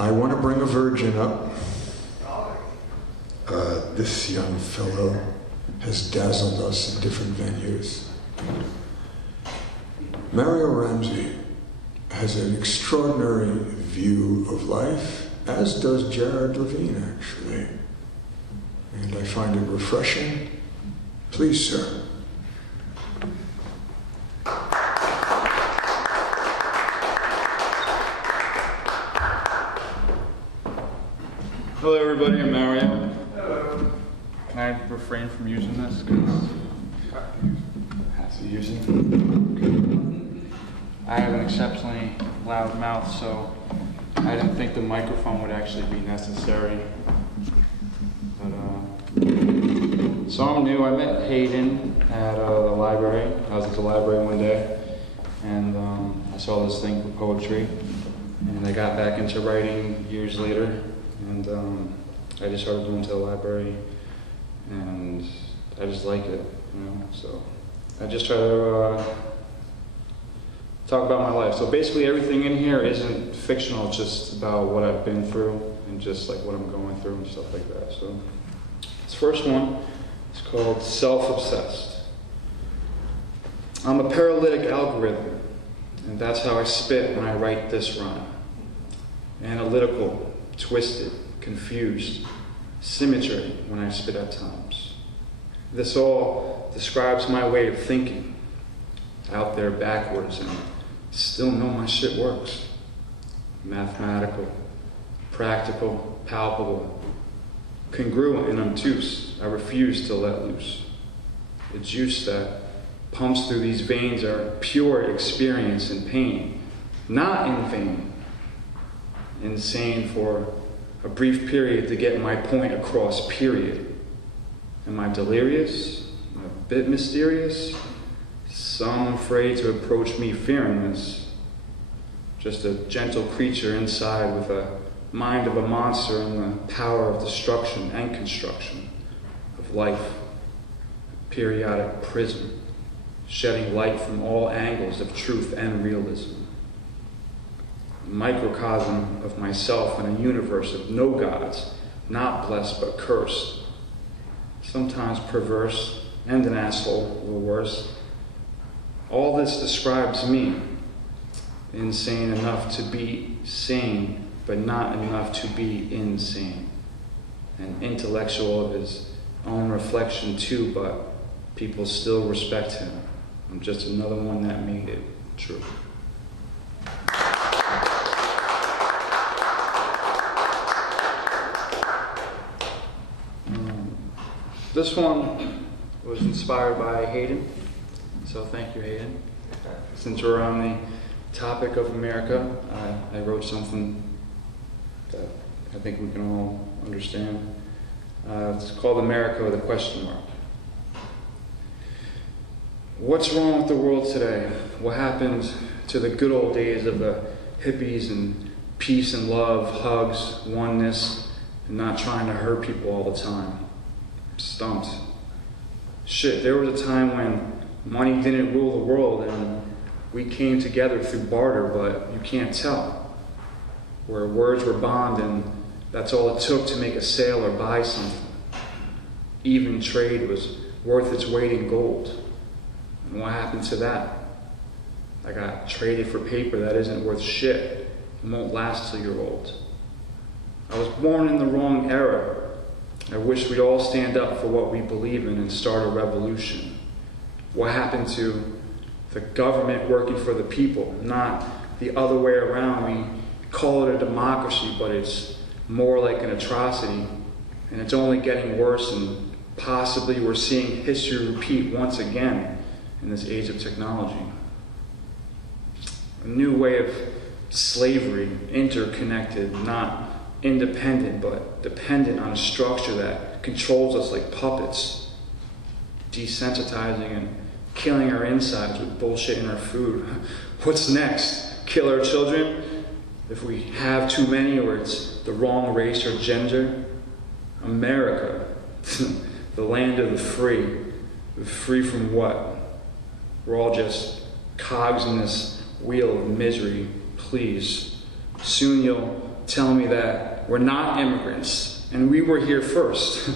I want to bring a virgin up. This young fellow has dazzled us in different venues. Mario Ramsey has an extraordinary view of life, as does Jared Levine, actually. And I find it refreshing. Please, sir. Hello everybody, I'm Mario. Hello. Can I refrain from using this? Have to use it. I have an exceptionally loud mouth, so I didn't think the microphone would actually be necessary. But, so I'm new. I met Hayden at the library. I was at the library one day, and I saw this thing for poetry, and I got back into writing years later. And I just started going to the library, and I just like it, you know. So I just try to talk about my life. So basically, everything in here isn't fictional; it's just about what I've been through and just like what I'm going through and stuff like that. So this first one is called "Self-Obsessed." I'm a paralytic algorithm, and that's how I spit when I write this rhyme. Analytical, twisted, confused, symmetry when I spit at times. This all describes my way of thinking, out there backwards, and still know my shit works. Mathematical, practical, palpable, congruent and obtuse. I refuse to let loose. The juice that pumps through these veins are pure experience and pain, not in vain. Insane for a brief period to get my point across, period. Am I delirious? A bit mysterious? Some afraid to approach me fearing this. Just a gentle creature inside with a mind of a monster and the power of destruction and construction of life. A periodic prism, shedding light from all angles of truth and realism. Microcosm of myself in a universe of no gods, not blessed but cursed. Sometimes perverse and an asshole, or worse. All this describes me. Insane enough to be sane, but not enough to be insane. An intellectual of his own reflection too, but people still respect him. I'm just another one that made it true. This one was inspired by Hayden, so thank you, Hayden. Since we're on the topic of America, I wrote something that I think we can all understand. It's called America with a question mark. What's wrong with the world today? What happened to the good old days of the hippies and peace and love, hugs, oneness, and not trying to hurt people all the time? Stumped. Shit, there was a time when money didn't rule the world and we came together through barter, but you can't tell. Where words were bond and that's all it took to make a sale or buy something. Even trade was worth its weight in gold. And what happened to that? I got traded for paper that isn't worth shit and won't last till you're old. I was born in the wrong era. I wish we'd all stand up for what we believe in and start a revolution. What happened to the government working for the people, not the other way around? We call it a democracy, but it's more like an atrocity, and it's only getting worse, and possibly we're seeing history repeat once again in this age of technology. A new way of slavery, interconnected, not independent, but dependent on a structure that controls us like puppets, desensitizing and killing our insides with bullshit in our food. What's next? Kill our children? If we have too many, or it's the wrong race or gender? America, the land of the free. Free from what? We're all just cogs in this wheel of misery. Please, soon you'll telling me that we're not immigrants and we were here first.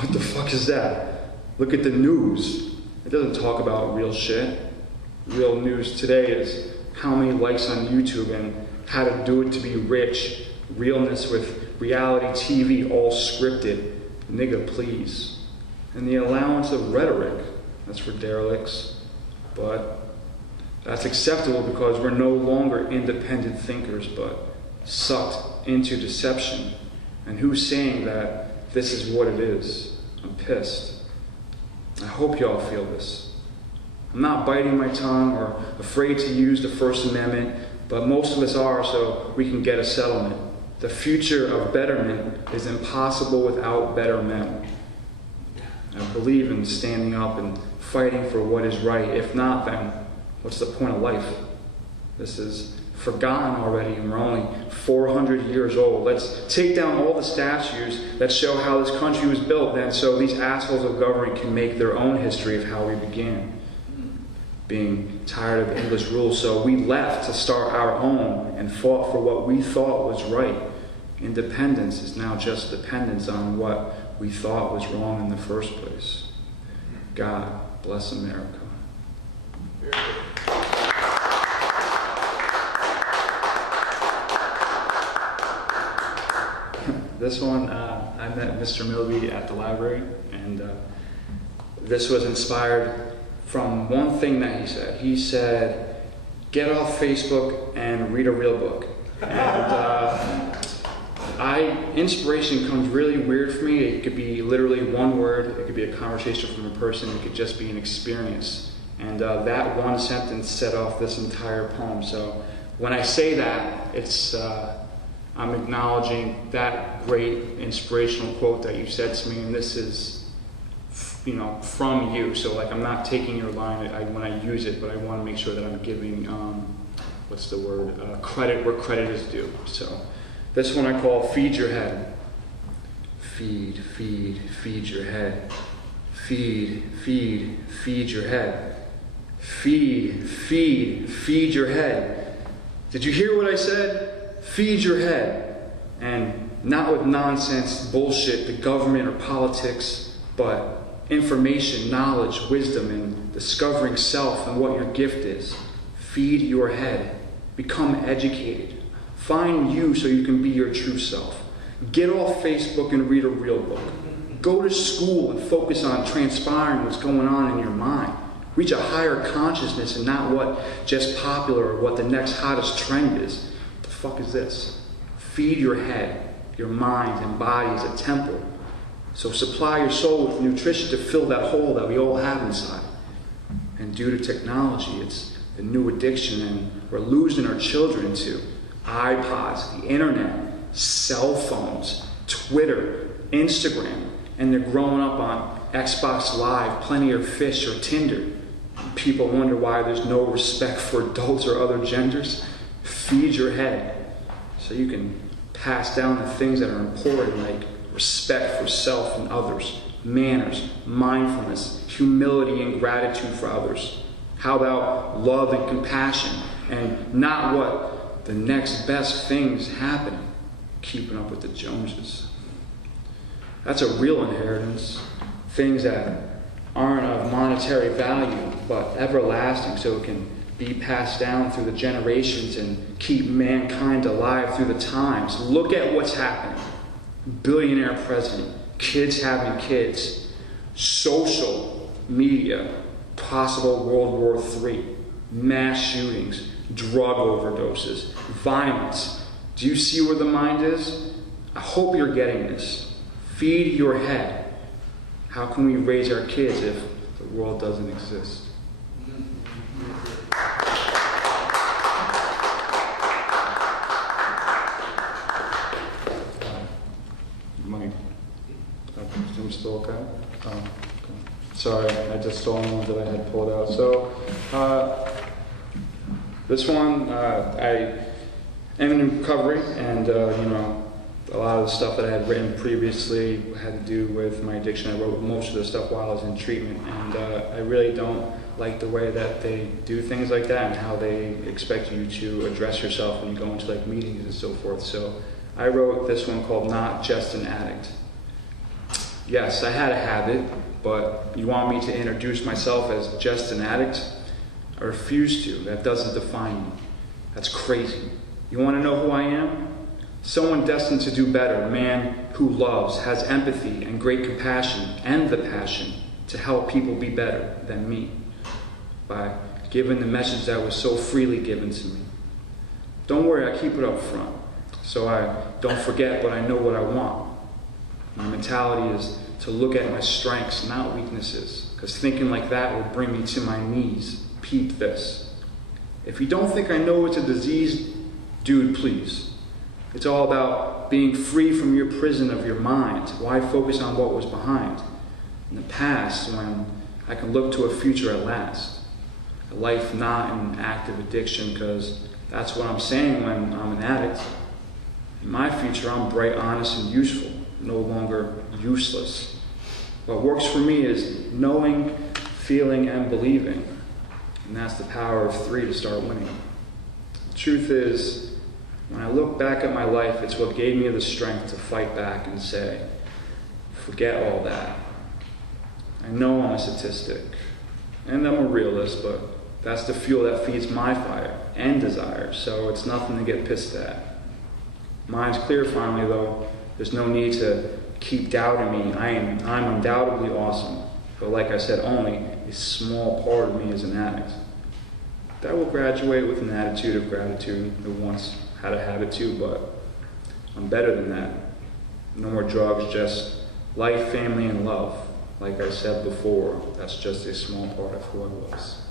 What the fuck is that? Look at the news. It doesn't talk about real shit. Real news today is how many likes on YouTube and how to do it to be rich. Realness with reality TV, all scripted. Nigga, please. And the allowance of rhetoric. That's for derelicts. But that's acceptable because we're no longer independent thinkers, but sucked into deception. And who's saying that this is what it is? I'm pissed. I hope y'all feel this. I'm not biting my tongue or afraid to use the First Amendment, but most of us are, so we can get a settlement. The future of betterment is impossible without better men. I believe in standing up and fighting for what is right. If not, then what's the point of life? This is forgotten already, and we're only 400 years old. Let's take down all the statues that show how this country was built, then, so these assholes of government can make their own history of how we began. Being tired of English rule, so we left to start our own and fought for what we thought was right. Independence is now just dependence on what we thought was wrong in the first place. God bless America. This one, I met Mr. Milby at the library, and this was inspired from one thing that he said. He said, get off Facebook and read a real book. And inspiration comes really weird for me. It could be literally one word. It could be a conversation from a person. It could just be an experience. And that one sentence set off this entire poem. So when I say that, it's I'm acknowledging that great inspirational quote that you said to me, and this is, you know, from you. So like, I'm not taking your line when I use it, but I want to make sure that I'm giving, what's the word, credit where credit is due. So this one I call Feed Your Head. Feed, feed, feed your head. Feed, feed, feed your head. Feed, feed, feed your head. Did you hear what I said? Feed your head. And not with nonsense, bullshit, the government or politics, but information, knowledge, wisdom, and discovering self and what your gift is. Feed your head. Become educated. Find you so you can be your true self. Get off Facebook and read a real book. Go to school and focus on transpiring what's going on in your mind. Reach a higher consciousness and not what just popular or what the next hottest trend is. What the fuck is this? Feed your head. Your mind and body is a temple. So supply your soul with nutrition to fill that hole that we all have inside. And due to technology, it's the new addiction, and we're losing our children to iPods, the internet, cell phones, Twitter, Instagram, and they're growing up on Xbox Live, Plenty of Fish, or Tinder. People wonder why there's no respect for adults or other genders. Feed your head so you can pass down the things that are important, like respect for self and others, manners, mindfulness, humility and gratitude for others. How about love and compassion, and not what the next best thing's happening, keeping up with the Joneses. That's a real inheritance. Things that aren't of monetary value, but everlasting, so it can be passed down through the generations and keep mankind alive through the times. Look at what's happening. Billionaire president, kids having kids, social media, possible World War III, mass shootings, drug overdoses, violence. Do you see where the mind is? I hope you're getting this. Feed your head. How can we raise our kids if the world doesn't exist? Is it still okay? Oh, okay. Sorry, I just stole one that I had pulled out. So, this one, I am in recovery, and you know, a lot of the stuff that I had written previously had to do with my addiction. I wrote most of the stuff while I was in treatment, and I really don't like the way that they do things like that and how they expect you to address yourself when you go into like meetings and so forth. So I wrote this one called Not Just an Addict. Yes, I had a habit, but you want me to introduce myself as just an addict? I refuse to. That doesn't define me. That's crazy. You want to know who I am? Someone destined to do better, a man who loves, has empathy and great compassion and the passion to help people be better than me by giving the message that was so freely given to me. Don't worry, I keep it up front, so I don't forget, but I know what I want. My mentality is to look at my strengths, not weaknesses, because thinking like that will bring me to my knees. Peep this. If you don't think I know it's a disease, dude, please. It's all about being free from your prison of your mind. Why focus on what was behind? In the past, when I can look to a future at last. A life not in active addiction, because that's what I'm saying when I'm an addict. In my future, I'm bright, honest, and useful, no longer useless. What works for me is knowing, feeling, and believing. And that's the power of 3 to start winning. The truth is, when I look back at my life, it's what gave me the strength to fight back and say, forget all that. I know I'm a statistic, and I'm a realist, but that's the fuel that feeds my fire and desire, so it's nothing to get pissed at. Mine's clear finally, though. There's no need to keep doubting me. I'm undoubtedly awesome, but like I said, only a small part of me is an addict. That will graduate with an attitude of gratitude. I once had a habit too, but I'm better than that. No more drugs, just life, family, and love. Like I said before, that's just a small part of who I was.